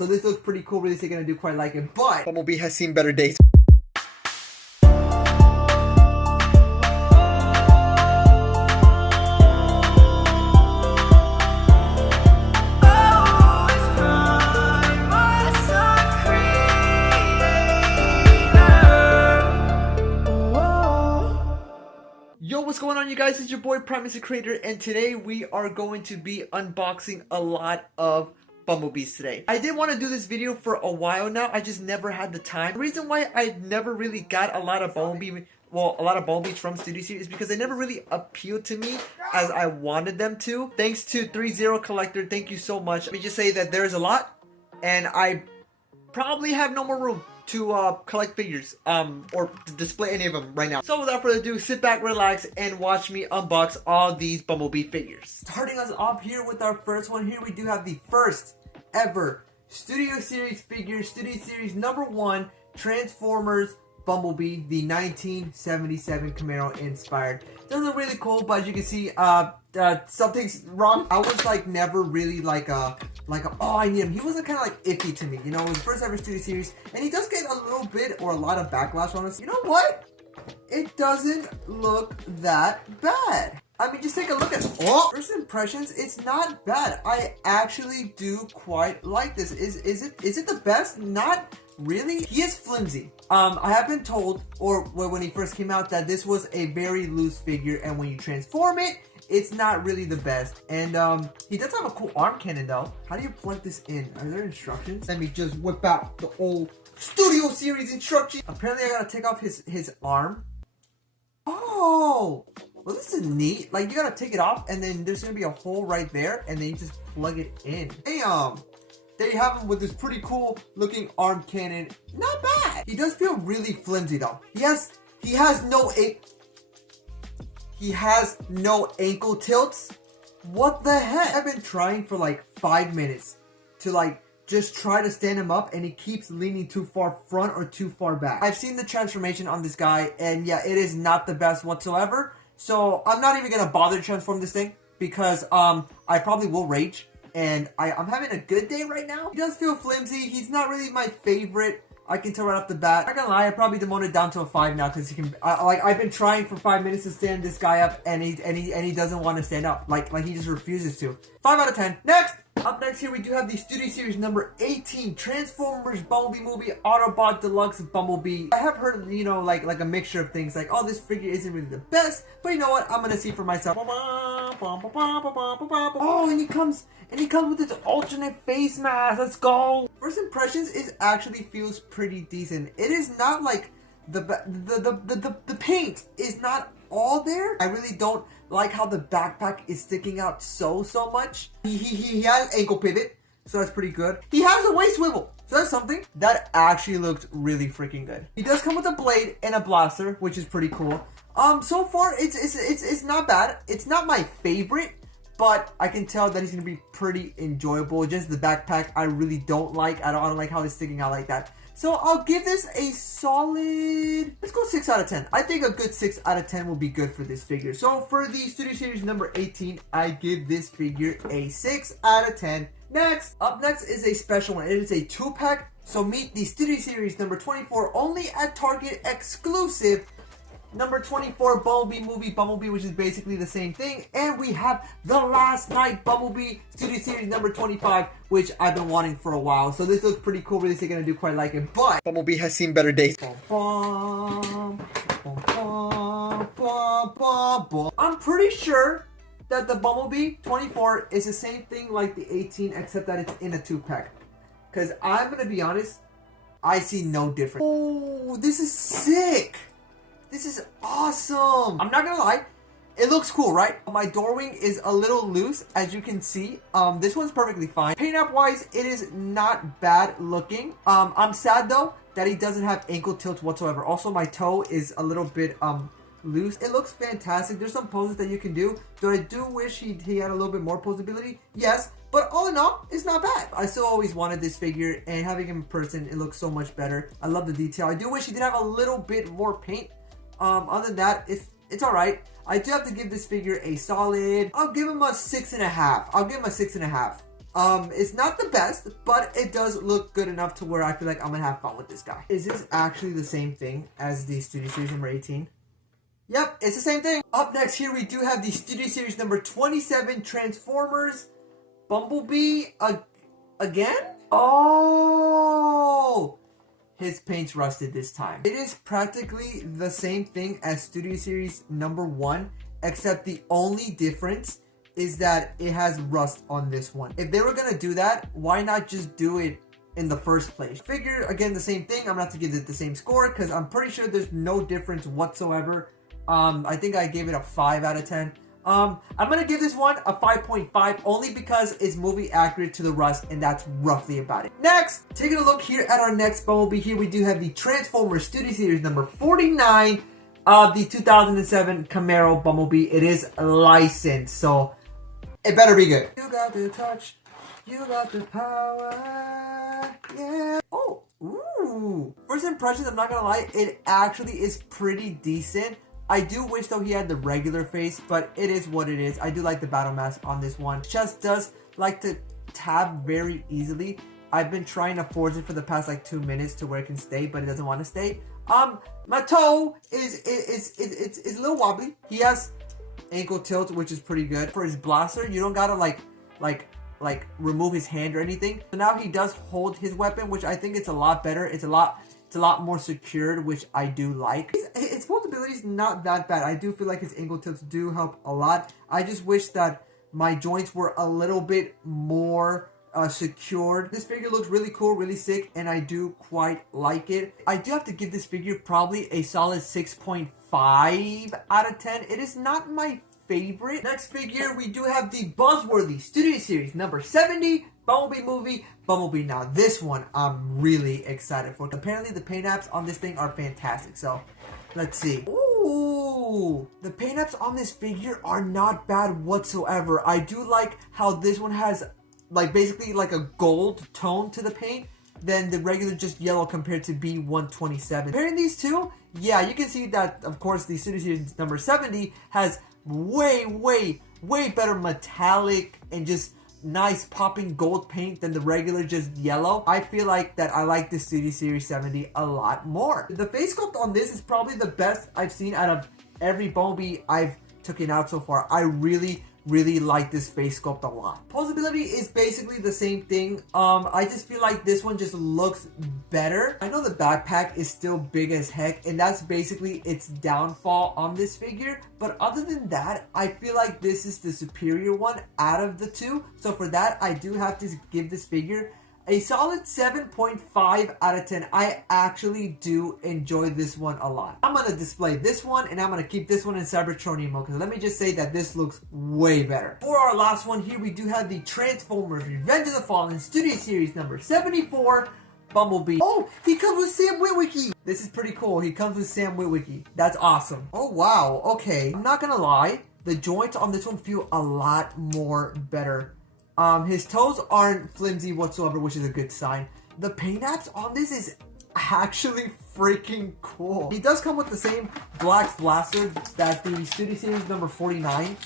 So this looks pretty cool. Really gonna do quite like it. But Bumblebee has seen better days. Yo, what's going on, you guys? It's your boy Primus the Creator, and today we are going to be unboxing a lot of Bumblebees today. I did want to do this video for a while now. I just never had the time. The reason why I never really got a lot of Bumblebees from Studio Series is because they never really appealed to me as I wanted them to. Thanks to 30 Collector, thank you so much. Let me just say that there's a lot, and I probably have no more room to collect figures or to display any of them right now. So without further ado, sit back, relax, and watch me unbox all these Bumblebee figures. Starting us off here with our first one, here we do have the first ever Studio Series figure, Studio Series #1 Transformers Bumblebee, the 1977 Camaro inspired. Does look really cool, but as you can see, something's wrong. I was like never really like a oh, I need him. He wasn't kind of like iffy to me, you know. It was the first ever Studio Series, and he does get a little bit or a lot of backlash on us. You know what? It doesn't look that bad. I mean, just take a look at first impressions. It's not bad. I actually do quite like this. Is it the best? Not really. He is flimsy. I have been told, or when he first came out, that this was a very loose figure, and when you transform it, it's not really the best. And he does have a cool arm cannon though. How do you plug this in? Are there instructions? Let me just whip out the old Studio Series instructions. Apparently I gotta take off his arm. Oh, well, this is neat. Like, you gotta take it off, and then there's gonna be a hole right there, and then you just plug it in. Damn. There you have him with this pretty cool looking arm cannon. Not bad. He does feel really flimsy though. He has no ankle tilts. What the heck? I've been trying for like 5 minutes to like just try to stand him up, and he keeps leaning too far front or too far back. I've seen the transformation on this guy, and yeah, it is not the best whatsoever. So I'm not even gonna bother to transform this thing because I probably will rage. And I'm having a good day right now. He does feel flimsy. He's not really my favorite. I can tell right off the bat. I'm not gonna lie, I probably demoted down to a 5 now because he can. I've been trying for 5 minutes to stand this guy up, and he doesn't want to stand up. Like he just refuses to. 5 out of 10. Next. Up next here we do have the Studio Series #18 Transformers Bumblebee movie Autobot Deluxe Bumblebee. I have heard, you know, like a mixture of things, like, oh, this figure isn't really the best, but you know what? I'm gonna see for myself. Oh, and he comes with this alternate face mask. Let's go. First impressions, it actually feels pretty decent. It is not like the paint is not all there. I really don't like how the backpack is sticking out so much. He has ankle pivot, so that's pretty good. He has a waist swivel, so that's something. That actually looked really freaking good. He does come with a blade and a blaster, which is pretty cool. So far it's not bad. It's not my favorite, but I can tell that he's gonna be pretty enjoyable. Just the backpack I really don't like. I don't like how it's sticking out like that. So I'll give this a solid, let's go 6 out of 10. I think a good 6 out of 10 will be good for this figure. So for the Studio Series #18, I give this figure a 6 out of 10. Next, up next is a special one. It is a 2-pack. So meet the Studio Series #24, only at Target exclusive. #24 Bumblebee movie Bumblebee, which is basically the same thing. And we have the Last Night Bumblebee Studio Series #25, which I've been wanting for a while. So this looks pretty cool. Really gonna do quite like it. But Bumblebee has seen better days. I'm pretty sure that the Bumblebee 24 is the same thing like the 18, except that it's in a 2-pack. Because I'm gonna be honest, I see no difference. Oh, this is sick. This is awesome. I'm not gonna lie, it looks cool, right? My door wing is a little loose, as you can see. This one's perfectly fine. Paint up wise, it is not bad looking. I'm sad though that he doesn't have ankle tilts whatsoever. Also, my toe is a little bit loose. It looks fantastic. There's some poses that you can do, though I do wish he had a little bit more posability. Yes, but all in all, it's not bad. I still always wanted this figure, and having him in person, it looks so much better. I love the detail. I do wish he did have a little bit more paint. Other than that, it's all right. I do have to give this figure a solid, I'll give him a 6.5. I'll give him a 6.5. It's not the best, but it does look good enough to where I feel like I'm gonna have fun with this guy. Is this actually the same thing as the Studio Series number 18? Yep, it's the same thing. Up next here we do have the Studio Series number 27 Transformers Bumblebee again? Oh! His paint's rusted this time. It is practically the same thing as Studio Series number 1, except the only difference is that it has rust on this one. If they were gonna do that, why not just do it in the first place? Figure, again, the same thing. I'm gonna have to give it the same score because I'm pretty sure there's no difference whatsoever. I think I gave it a 5 out of 10. I'm gonna give this one a 5.5 only because it's movie accurate to the rust, and that's roughly about it. Next, taking a look here at our next Bumblebee. Here we do have the Transformers Studio Series number 49 of the 2007 Camaro Bumblebee. It is licensed, so it better be good. You got the touch, you got the power, yeah. Oh, ooh. First impressions, I'm not gonna lie, it actually is pretty decent. I do wish though he had the regular face, but it is what it is. I do like the battle mask on this one. Chest does like to tab very easily. I've been trying to force it for the past like 2 minutes to where it can stay, but it doesn't want to stay. My toe is a little wobbly. He has ankle tilt, which is pretty good. For his blaster, you don't gotta like remove his hand or anything. So now he does hold his weapon, which I think it's a lot better. It's a lot more secured, which I do like. His portability is not that bad. I do feel like his ankle tilts do help a lot. I just wish that my joints were a little bit more secured. This figure looks really cool, really sick, and I do quite like it. I do have to give this figure probably a solid 6.5 out of 10. It is not my favorite. Next figure, we do have the Buzzworthy Studio Series number 70 Bumblebee movie, Bumblebee. Now this one I'm really excited for. Apparently the paint apps on this thing are fantastic, so let's see. Ooh, the paint apps on this figure are not bad whatsoever. I do like how this one has like basically like a gold tone to the paint than the regular just yellow compared to B127. Comparing these two, yeah, you can see that of course the Studio Series number 70 has way better metallic and just nice popping gold paint than the regular just yellow. I feel like that I like the Studio Series 70 a lot more. The face sculpt on this is probably the best I've seen out of every Bumblebee I've taken out so far. I really like this face sculpt a lot. Posability is basically the same thing. I just feel like this one just looks better. I know the backpack is still big as heck, and that's basically its downfall on this figure. But other than that, I feel like this is the superior one out of the two. So for that, I do have to give this figure a solid 7.5 out of 10. I actually do enjoy this one a lot. I'm going to display this one, and I'm going to keep this one in Cybertronian mode, because let me just say that this looks way better. For our last one here, we do have the Transformers Revenge of the Fallen Studio Series number 74 Bumblebee. Oh, he comes with Sam Witwicky. This is pretty cool. He comes with Sam Witwicky. That's awesome. Oh, wow. Okay. I'm not going to lie. The joints on this one feel a lot more better. His toes aren't flimsy whatsoever, which is a good sign. The paint apps on this is actually freaking cool. He does come with the same black blaster that the Studio Series number 49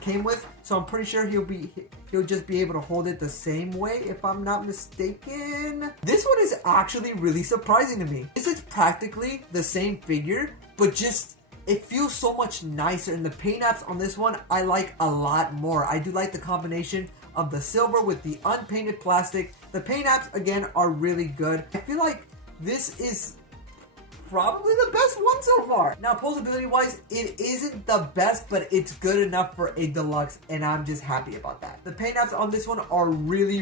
came with, so I'm pretty sure he'll just be able to hold it the same way, if I'm not mistaken. This one is actually really surprising to me. This is practically the same figure, but just it feels so much nicer, and the paint apps on this one I like a lot more. I do like the combination of the silver with the unpainted plastic. The paint apps again are really good. I feel like this is probably the best one so far. Now, posability wise, it isn't the best, but it's good enough for a deluxe, and I'm just happy about that. The paint apps on this one are really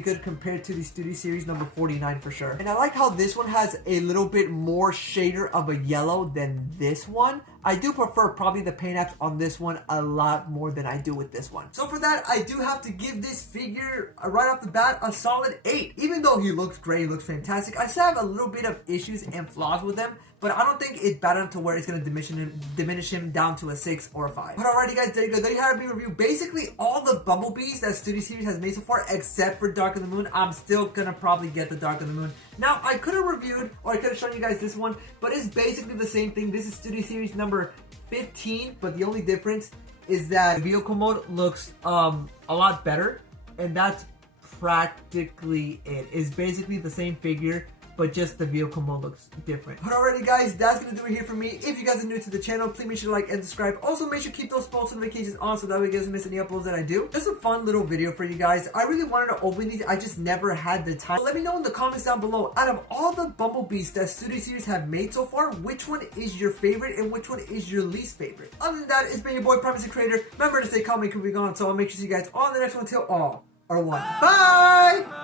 good compared to the Studio Series number 49 for sure. And I like how this one has a little bit more shader of a yellow than this one. I do prefer probably the paint apps on this one a lot more than I do with this one. So for that, I do have to give this figure right off the bat a solid 8. Even though he looks great, he looks fantastic, I still have a little bit of issues and flaws with him, but I don't think it's bad enough to where it's going to diminish him down to a 6 or a 5. But alrighty guys, there you go. There you have a review. Basically all the Bumblebees that Studio Series has made so far, except for Dark of the Moon. I'm still going to probably get the Dark of the Moon. Now, I could have reviewed, or I could have shown you guys this one, but it's basically the same thing. This is Studio Series number 15, but the only difference is that vehicle mode looks a lot better, and that's practically it. It's basically the same figure, but just the vehicle mode looks different. But alrighty guys, that's gonna do it here for me. If you guys are new to the channel, please make sure to like and subscribe. Also make sure to keep those post notifications on so that way you guys don't miss any uploads that I do. Just a fun little video for you guys. I really wanted to open these, I just never had the time. But let me know in the comments down below, out of all the Bumblebees that Studio Series have made so far, which one is your favorite and which one is your least favorite? Other than that, it's been your boy Primus the Creator. Remember to stay calm and keep it going, so I'll make sure to see you guys on the next one till all are one. Bye!